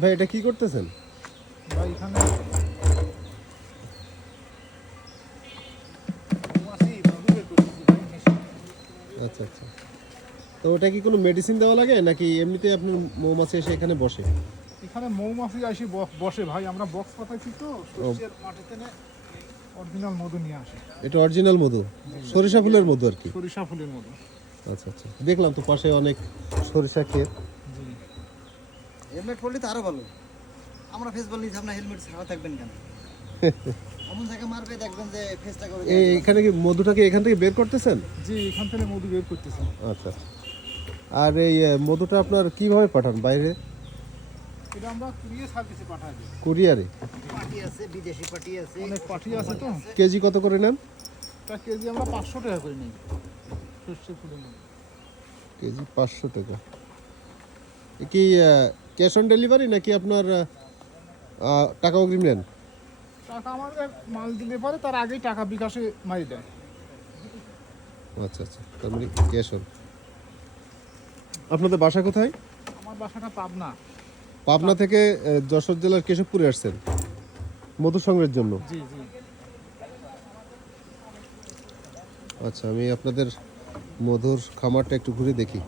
ভাই এটা কি করতেছেন? ভাই এখানে মৌমাছি মধু বের করতেছি ভাই, মেশিন। আচ্ছা আচ্ছা। তো ওটা কি কোনো মেডিসিন দেওয়া লাগে নাকি এমনিতে আপনার মৌমাছি এসে এখানে বসে? এখানে মৌমাছি আসি বসে ভাই, আমরা বক্স পাতাইছি তো ও, সর্ষের মাটিতে অরিজিনাল মধু নিয়ে আসে। এটা অরিজিনাল মধু, সরিষা ফুলের মধু আর কি। সরিষা ফুলের মধু। আচ্ছা আচ্ছা, দেখলাম তো পাশে অনেক সরিষা ক্ষেত। জি। হেলমেট পরলে তো আরো ভালো। আমরা ফেস বল নিচ্ছি, আপনার হেলমেট ছাড়া থাকবেন কেন? এমন জায়গায় মারবে দেখবেন যে ফেসটা করে এখানে কি মধুটাকে এখান থেকে বের করতেছেন? জি, এখান থেকে মধু বের করতেছি। আচ্ছা। আর এই মধুটা আপনার কিভাবে পাঠান বাইরে? এটা আমরা কুরিয়ে সার্ভিসে পাঠাই দিই। কুরিয়ারে? পার্টি আছে, বিদেশি পার্টি আছে, অনেক পার্টি আছে তো। কেজি কত করে নেন? তা কেজি আমরা 500 টাকা করে নিই সর্ষের ফুলের মধু। কেজি 500 টাকা। এ কি ক্যাশ অন ডেলিভারি নাকি আপনার টাকা অগ্রিম নেন? টাকা আমাদের মাল দিলে পরে তার আগেই টাকা বিকাশে মারি দেয়। আচ্ছা আচ্ছা, তার মানে ক্যাশ অন। আপনাদের বাসা কোথায়? আমার বাসাটা পাবনা। পাবনা থেকে যশোর জেলার কেশবপুরে আসছেন মধু সংগ্রহের জন্য? জি জি। আচ্ছা, আমি আপনাদের মধুর খামারটা একটু ঘুরে দেখি।